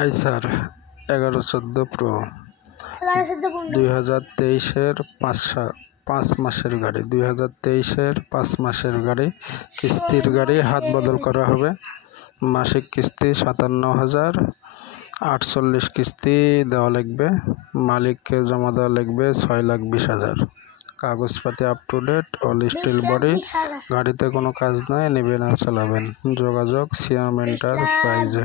আইসার 1114 প্রো 2023-এর 5 মাসের গাড়ি, 2023-এর 5 মাসের গাড়ি, কিস্তির গাড়ি, হাত বদল করা হবে। মাসিক কিস্তি 57,048 কিস্তি দেওয়া লাগবে। মালিককে জমা দেওয়া লাগবে 6,20,000। কাগজপাতি up to date, all steel body. গাড়িতে কোনো কাজ নাই, নেবেন আর চালাবেন। যোগাযোগ সিয়াম এন্টারপ্রাইজে।